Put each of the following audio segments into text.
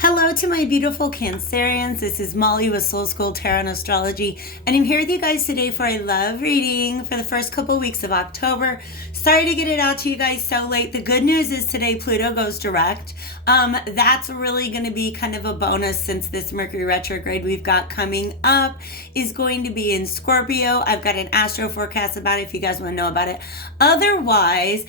Hello to my beautiful Cancerians. This is Molly with Soul School Tarot and Astrology, and I'm here with you guys today for a love reading for the first couple weeks of October. Sorry to get it out to you guys so late. The good news is today Pluto goes direct. That's really going to be kind of a bonus since this Mercury retrograde we've got coming up is going to be in Scorpio. I've got an astro forecast about it if you guys want to know about it. Otherwise,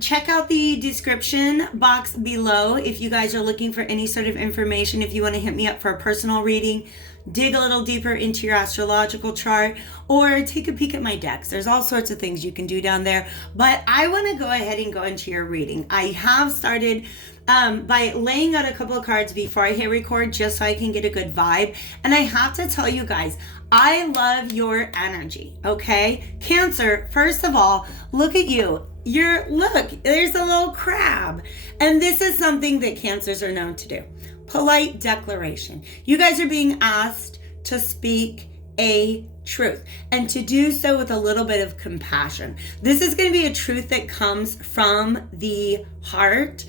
check out the description box below if you guys are looking for any sort of information. If you want to hit me up for a personal reading, dig a little deeper into your astrological chart, or take a peek at my decks. There's all sorts of things you can do down there, but I want to go ahead and go into your reading. I have started by laying out a couple of cards before I hit record just so I can get a good vibe. And I have to tell you guys, I love your energy, okay? Cancer, first of all, look at you. Look, there's a little crab. And this is something that Cancers are known to do. Polite declaration. You guys are being asked to speak a truth and to do so with a little bit of compassion. This is going to be a truth that comes from the heart.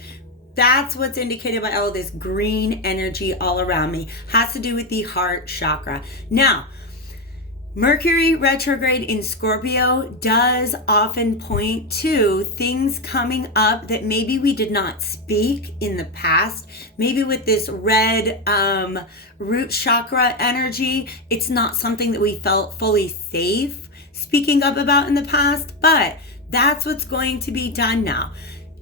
That's what's indicated by all this green energy all around me. Has to do with the heart chakra. Now, Mercury retrograde in Scorpio does often point to things coming up that maybe we did not speak in the past. Maybe with this red root chakra energy, it's not something that we felt fully safe speaking up about in the past, but that's what's going to be done now.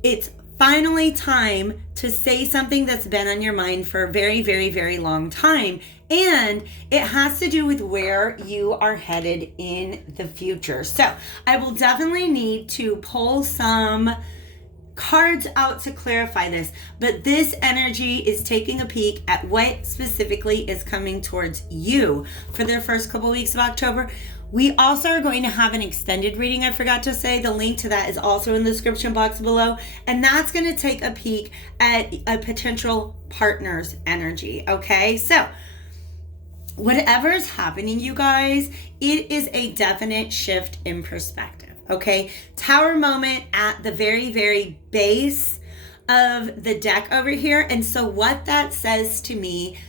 It's finally time to say something that's been on your mind for a very, very, very long time. And it has to do with where you are headed in the future. So I will definitely need to pull some cards out to clarify this, but this energy is taking a peek at what specifically is coming towards you for the first couple weeks of October. We also are going to have an extended reading. I forgot to say the link to that is also in the description box below. And that's going to take a peek at a potential partner's energy. Okay, so whatever is happening, you guys, it is a definite shift in perspective. Okay, Tower moment at the very, very base of the deck over here. And so what that says to me,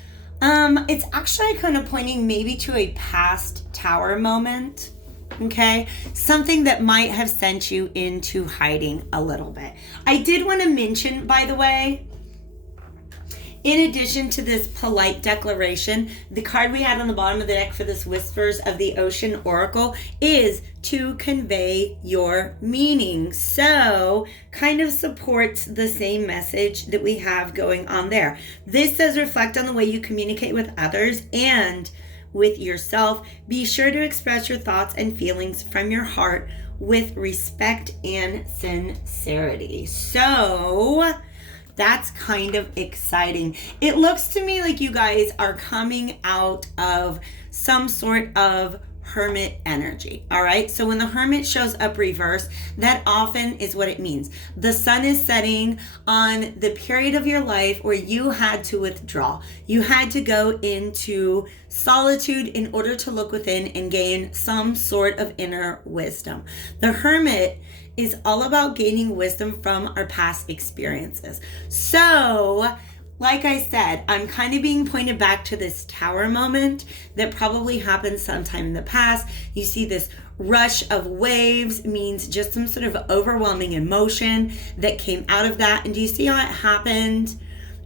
it's actually kind of pointing maybe to a past Tower moment, okay? Something that might have sent you into hiding a little bit. I did want to mention, by the way, in addition to this polite declaration, the card we had on the bottom of the deck for this Whispers of the Ocean Oracle is to convey your meaning. So kind of supports the same message that we have going on there. This says reflect on the way you communicate with others and with yourself. Be sure to express your thoughts and feelings from your heart with respect and sincerity. So that's kind of exciting. It looks to me like you guys are coming out of some sort of hermit energy. All right. So when the hermit shows up reverse, that often is what it means. The sun is setting on the period of your life where you had to withdraw. You had to go into solitude in order to look within and gain some sort of inner wisdom. The hermit is all about gaining wisdom from our past experiences. So, like I said, I'm kind of being pointed back to this Tower moment that probably happened sometime in the past. You see this rush of waves means just some sort of overwhelming emotion that came out of that. And do you see how it happened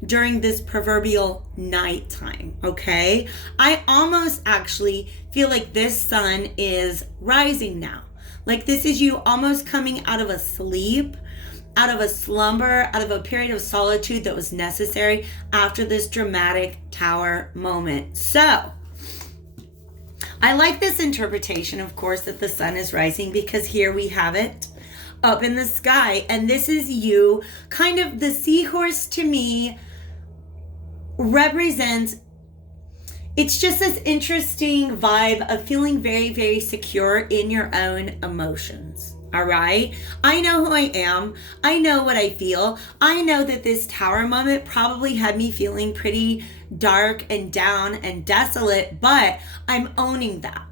during this proverbial nighttime? Okay. I almost actually feel like this sun is rising now. Like this is you almost coming out of a sleep, out of a slumber, out of a period of solitude that was necessary after this dramatic Tower moment. So I like this interpretation, of course, that the sun is rising, because here we have it up in the sky. And this is you, kind of the seahorse to me represents, it's just this interesting vibe of feeling very, very secure in your own emotions. All right. I know who I am. I know what I feel. I know that this Tower moment probably had me feeling pretty dark and down and desolate, but I'm owning that.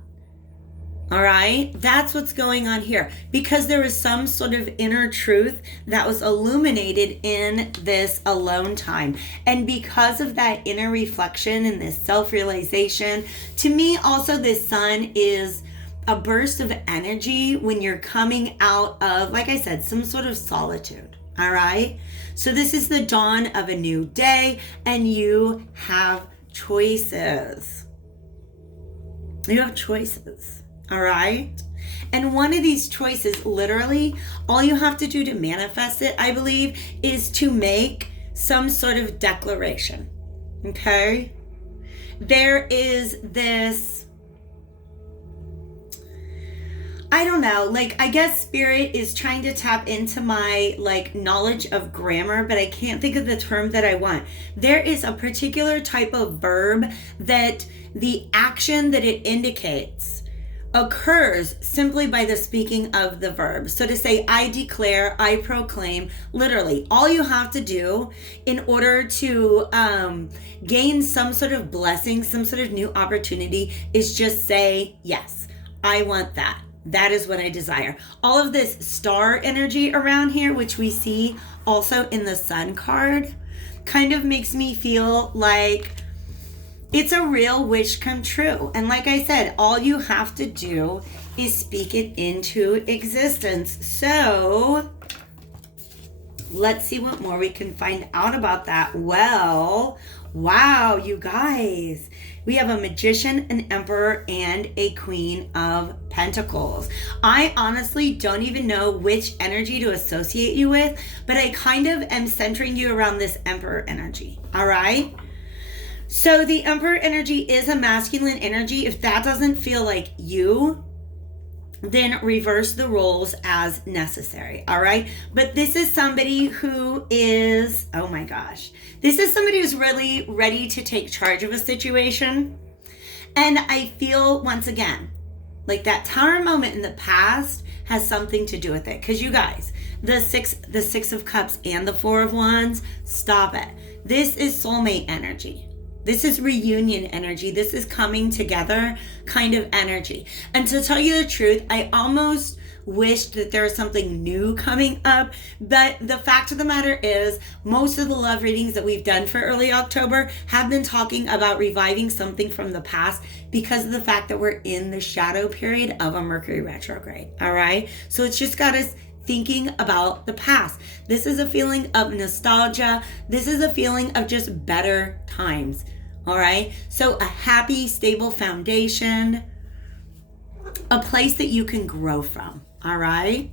All right, that's what's going on here, because there was some sort of inner truth that was illuminated in this alone time. And because of that inner reflection and this self-realization, to me also this sun is a burst of energy when you're coming out of, like I said, some sort of solitude. All right, so this is the dawn of a new day, and you have choices. You have choices. All right. And one of these choices, literally, all you have to do to manifest it, I believe, is to make some sort of declaration. Okay. There is this, I don't know, like, I guess spirit is trying to tap into my like knowledge of grammar, but I can't think of the term that I want. There is a particular type of verb that the action that it indicates occurs simply by the speaking of the verb. So to say, I declare, I proclaim, literally, all you have to do in order to gain some sort of blessing, some sort of new opportunity, is just say, yes, I want that. That is what I desire. All of this star energy around here, which we see also in the sun card, kind of makes me feel like it's a real wish come true. And like I said, all you have to do is speak it into existence. So let's see what more we can find out about that. Well, wow, you guys. We have a magician, an emperor, and a queen of pentacles. I honestly don't even know which energy to associate you with, but I kind of am centering you around this emperor energy. All right? So the emperor energy is a masculine energy. If that doesn't feel like you, then reverse the roles as necessary. All right. But this is somebody who is, oh my gosh, this is somebody who's really ready to take charge of a situation. And I feel, once again, like that tower moment in the past has something to do with it. Because you guys, the six of cups and the 4 of wands, stop it. This is soulmate energy. This is reunion energy. This is coming together kind of energy. And to tell you the truth, I almost wished that there was something new coming up. But the fact of the matter is, most of the love readings that we've done for early October have been talking about reviving something from the past because of the fact that we're in the shadow period of a Mercury retrograde. All right. So it's just got us thinking about the past. This is a feeling of nostalgia. This is a feeling of just better times. All right. So a happy, stable foundation, a place that you can grow from. All right.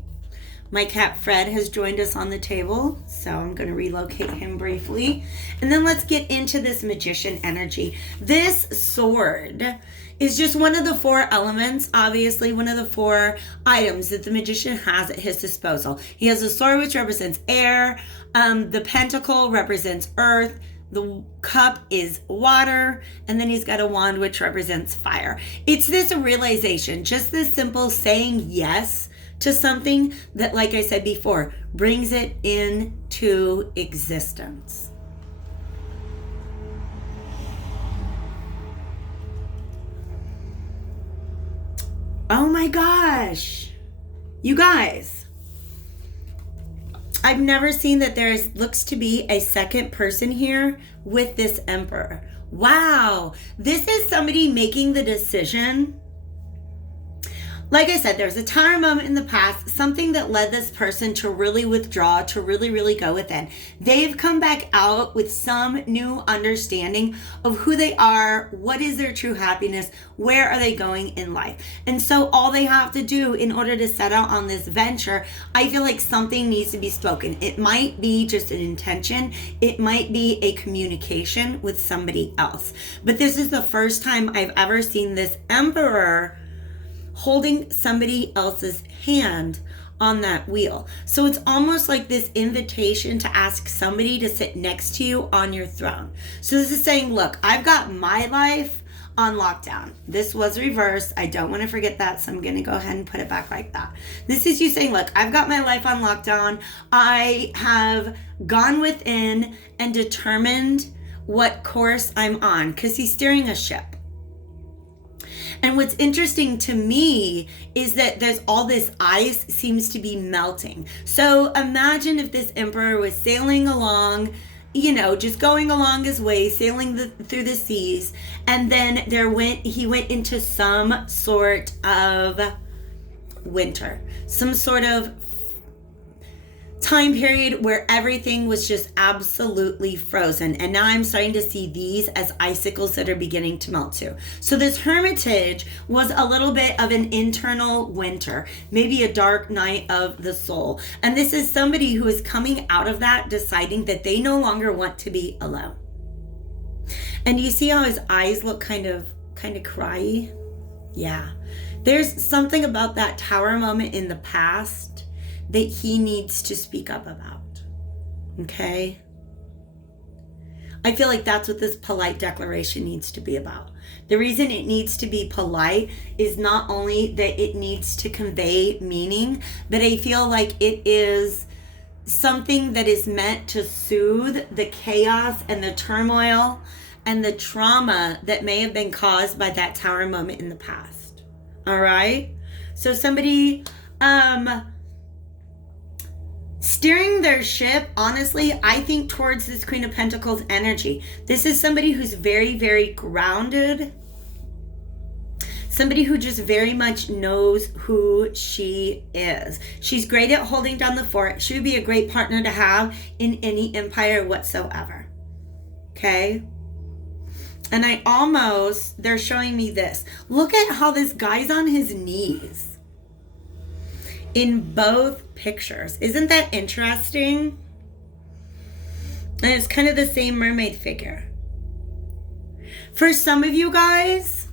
My cat Fred has joined us on the table, so I'm going to relocate him briefly. And then let's get into this magician energy. This sword is just one of the 4 elements, obviously one of the 4 items that the magician has at his disposal. He has a sword which represents air, the pentacle represents earth, the cup is water, and then he's got a wand which represents fire. It's this realization, just this simple saying yes to something that, like I said before, brings it into existence. Oh my gosh. You guys, I've never seen that there looks to be a second person here with this emperor. Wow. This is somebody making the decision. Like I said, there's a tower moment in the past, something that led this person to really withdraw, to really, really go within. They've come back out with some new understanding of who they are, what is their true happiness, where are they going in life. And so all they have to do in order to set out on this venture, I feel like something needs to be spoken. It might be just an intention. It might be a communication with somebody else. But this is the first time I've ever seen this emperor holding somebody else's hand on that wheel. So it's almost like this invitation to ask somebody to sit next to you on your throne. So this is saying, look, I've got my life on lockdown. This was reversed. I don't want to forget that, so I'm going to go ahead and put it back like that. This is you saying, look, I've got my life on lockdown. I have gone within and determined what course I'm on, because he's steering a ship. And what's interesting to me is that there's all this ice seems to be melting. So imagine if this emperor was sailing along, just going along his way, sailing through the seas, and then he went into some sort of winter, some sort of time period where everything was just absolutely frozen. And now I'm starting to see these as icicles that are beginning to melt too. So this hermitage was a little bit of an internal winter, maybe a dark night of the soul. And this is somebody who is coming out of that, deciding that they no longer want to be alone. And you see how his eyes look kind of cryy? Yeah. There's something about that tower moment in the past that he needs to speak up about. Okay? I feel like that's what this polite declaration needs to be about. The reason it needs to be polite is not only that it needs to convey meaning, but I feel like it is something that is meant to soothe the chaos and the turmoil and the trauma that may have been caused by that tower moment in the past. All right? So somebody steering their ship, honestly, I think towards this Queen of Pentacles energy. This is somebody who's very, very grounded. Somebody who just very much knows who she is. She's great at holding down the fort. She would be a great partner to have in any empire whatsoever. Okay? And they're showing me this. Look at how this guy's on his knees in both pictures. Isn't that interesting? And it's kind of the same mermaid figure. For some of you guys,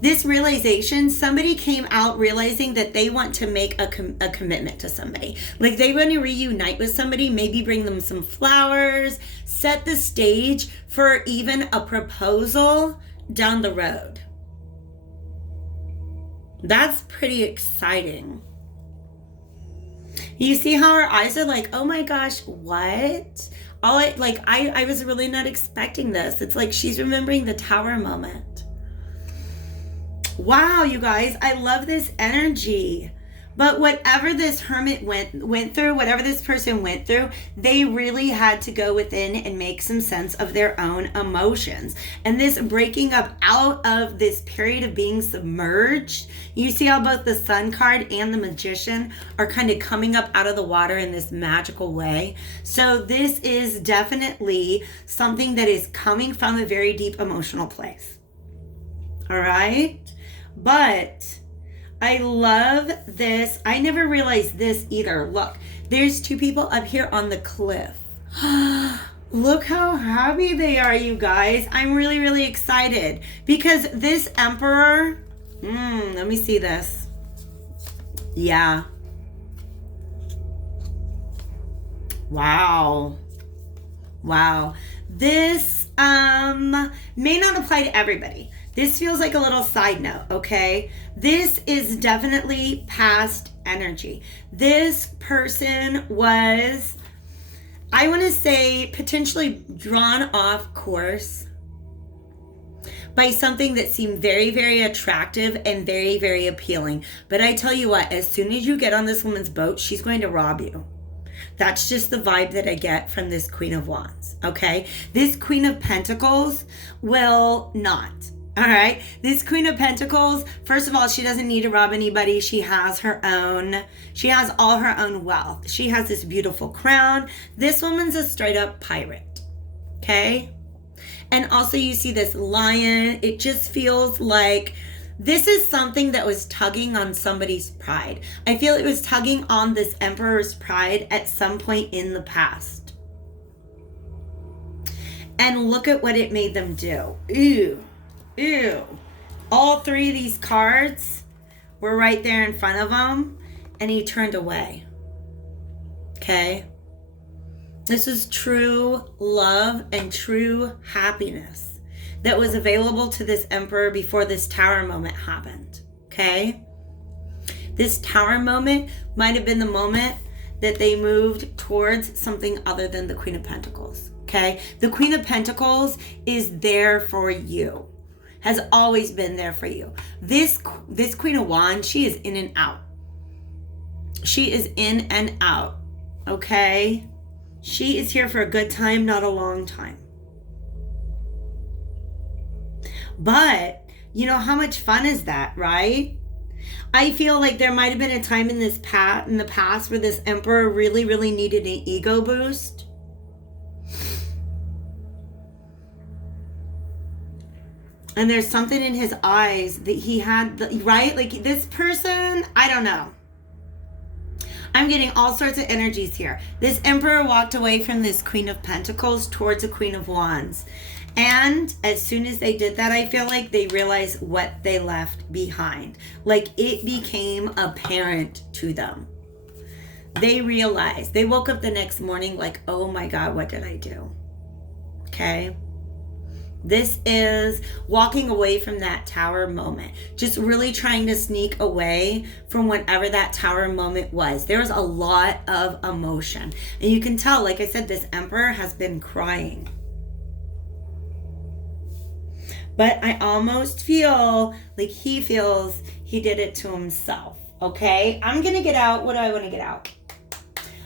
this realization, somebody came out realizing that they want to make a commitment to somebody. Like they want to reunite with somebody, maybe bring them some flowers, set the stage for even a proposal down the road. That's pretty exciting. You see how her eyes are like, oh my gosh, what? I was really not expecting this. It's like she's remembering the tower moment. Wow, you guys, I love this energy. But whatever this hermit went through, whatever this person went through, they really had to go within and make some sense of their own emotions. And this breaking up out of this period of being submerged, you see how both the Sun card and the Magician are kind of coming up out of the water in this magical way. So this is definitely something that is coming from a very deep emotional place. All right? But I love this. I never realized this either. Look, there's two people up here on the cliff. Look how happy they are, you guys. I'm really, really excited because this emperor, let me see this. Yeah. Wow. This may not apply to everybody. This feels like a little side note, okay? This is definitely past energy. This person was, I want to say, potentially drawn off course by something that seemed very, very attractive and very, very appealing. But I tell you what, as soon as you get on this woman's boat, she's going to rob you. That's just the vibe that I get from this Queen of Wands, okay? This Queen of Pentacles will not. All right, this Queen of Pentacles, first of all, she doesn't need to rob anybody. She has all her own wealth. She has this beautiful crown. This woman's a straight up pirate, okay? And also you see this lion. It just feels like this is something that was tugging on somebody's pride. I feel it was tugging on this emperor's pride at some point in the past. And look at what it made them do. Ew. All three of these cards were right there in front of him, and he turned away. Okay? This is true love and true happiness that was available to this emperor before this tower moment happened. Okay? This tower moment might have been the moment that they moved towards something other than the Queen of Pentacles. Okay? The Queen of Pentacles is there for you. has always been there for you. This Queen of Wands, she is in and out. She is in and out, okay? She is here for a good time, not a long time. But, you know, how much fun is that, right? I feel like there might have been a time in the past where this Emperor really, really needed an ego boost. And there's something in his eyes that he had, right? Like this person, I don't know. I'm getting all sorts of energies here. This Emperor walked away from this Queen of Pentacles towards a Queen of Wands. And as soon as they did that, I feel like they realized what they left behind. Like it became apparent to them. They realized, they woke up the next morning like, oh my God, what did I do? Okay. This is walking away from that tower moment. Just really trying to sneak away from whatever that tower moment was. There was a lot of emotion. And you can tell, like I said, this Emperor has been crying. But I almost feel like he feels he did it to himself. Okay? I'm going to get out. What do I want to get out?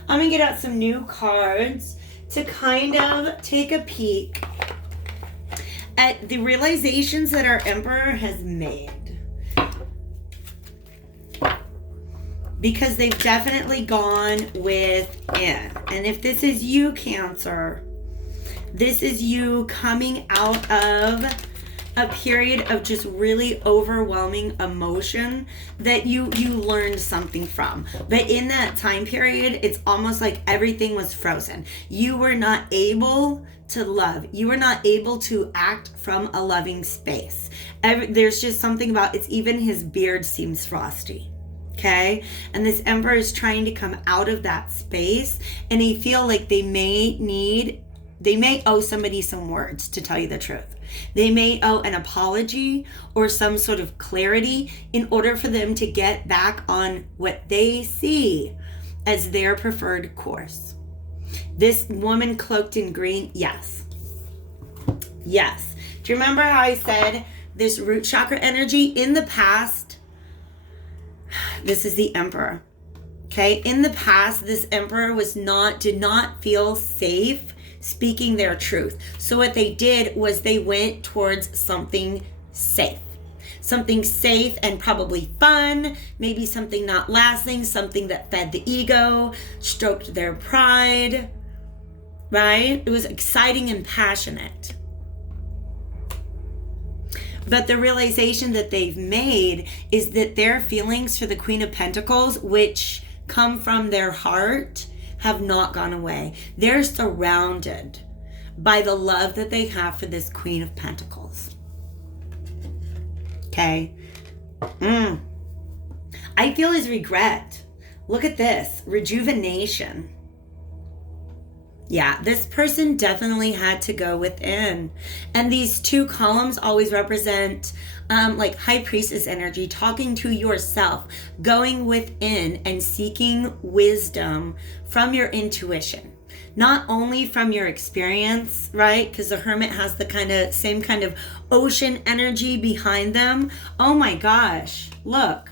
I'm going to get out some new cards to kind of take a peek at the realizations that our Emperor has made. Because they've definitely gone within. And if this is you, Cancer, this is you coming out of a period of just really overwhelming emotion that you learned something from. But in that time period, it's almost like everything was frozen. You were not able to love. You were not able to act from a loving space. There's just something about, it's even his beard seems frosty. Okay? And this Emperor is trying to come out of that space, and they feel like they may owe somebody some words, to tell you the truth. They may owe an apology or some sort of clarity in order for them to get back on what they see as their preferred course. This woman cloaked in green, yes. Yes. Do you remember how I said this root chakra energy in the past? This is the Emperor. Okay? In the past, this Emperor did not feel safe speaking their truth. So what they did was they went towards something safe. Something safe and probably fun, maybe something not lasting, something that fed the ego, stroked their pride, right? It was exciting and passionate. But the realization that they've made is that their feelings for the Queen of Pentacles, which come from their heart, have not gone away. They're surrounded by the love that they have for this Queen of Pentacles. Okay? I feel his regret. Look at this. Rejuvenation. Yeah, this person definitely had to go within. And these two columns always represent like High Priestess energy, talking to yourself, going within and seeking wisdom from your intuition. Not only from your experience, right? Because the Hermit has the same kind of ocean energy behind them. Oh my gosh, look.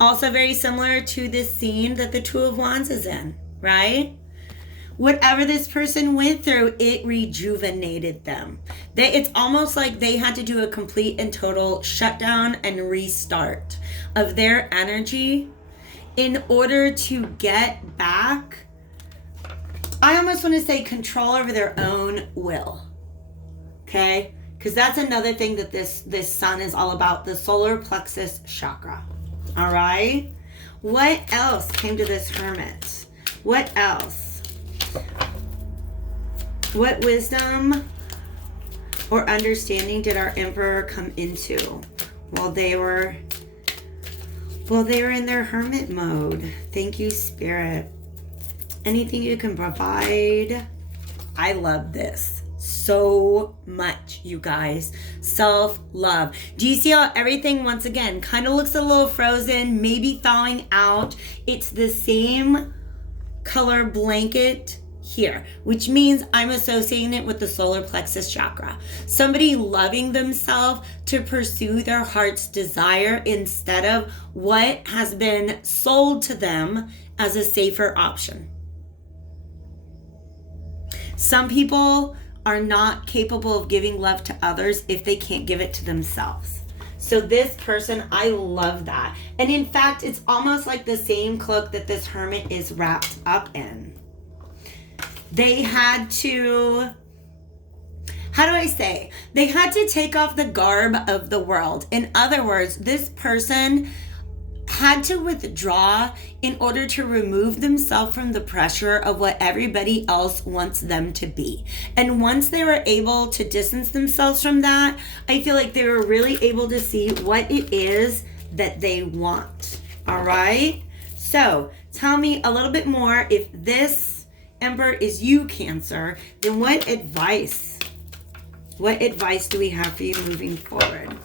Also very similar to this scene that the Two of Wands is in, right? Whatever this person went through, it rejuvenated them. It's almost like they had to do a complete and total shutdown and restart of their energy in order to get back, I almost want to say, control over their own will. Okay? Because that's another thing that this sun is all about, the solar plexus chakra. All right? What else came to this Hermit? What else? What wisdom or understanding did our Emperor come into while they were in their hermit mode? Thank you, Spirit. Anything you can provide? I love this so much, you guys. Self-love. Do you see how everything, once again, kind of looks a little frozen, maybe thawing out? It's the same color blanket here, which means I'm associating it with the solar plexus chakra. Somebody loving themselves to pursue their heart's desire instead of what has been sold to them as a safer option. Some people are not capable of giving love to others if they can't give it to themselves. So this person, I love that. And in fact, it's almost like the same cloak that this hermit is wrapped up in. They had to, they had to take off the garb of the world. In other words, this person had to withdraw in order to remove themselves from the pressure of what everybody else wants them to be. And once they were able to distance themselves from that, I feel like they were really able to see what it is that they want. All right? So tell me a little bit more. If this Emperor is you, Cancer, then what advice do we have for you moving forward?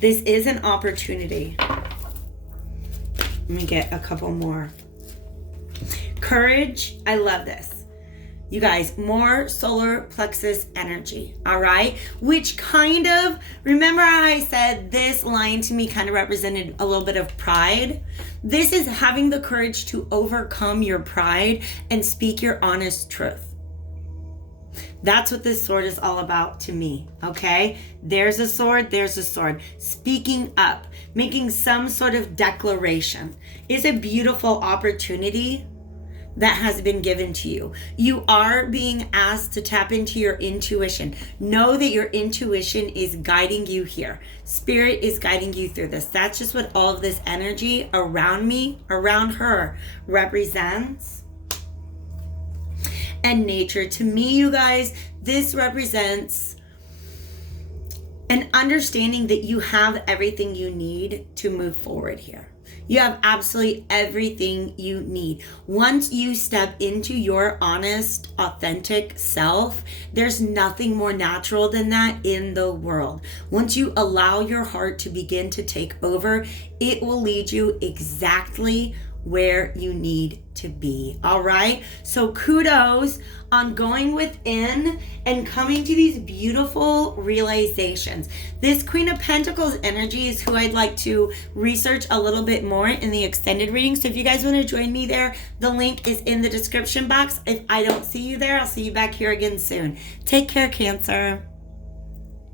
This is an opportunity. Let me get a couple more. Courage. I love this. You guys, more solar plexus energy, all right? Which kind of, remember how I said this line to me kind of represented a little bit of pride? This is having the courage to overcome your pride and speak your honest truth. That's what this sword is all about to me, okay? There's a sword, there's a sword. Speaking up, making some sort of declaration is a beautiful opportunity that has been given to you. You are being asked to tap into your intuition. Know that your intuition is guiding you here. Spirit is guiding you through this. That's just what all of this energy around me, around her, represents. And nature, to me, you guys, this represents an understanding that you have everything you need to move forward here. You have absolutely everything you need. Once you step into your honest, authentic self, there's nothing more natural than that in the world. Once you allow your heart to begin to take over, it will lead you exactly where you need to be. All right. So kudos on going within and coming to these beautiful realizations. This Queen of Pentacles energy is who I'd like to research a little bit more in the extended reading. So if you guys want to join me there, the link is in the description box. If I don't see you there, I'll see you back here again soon. Take care, Cancer.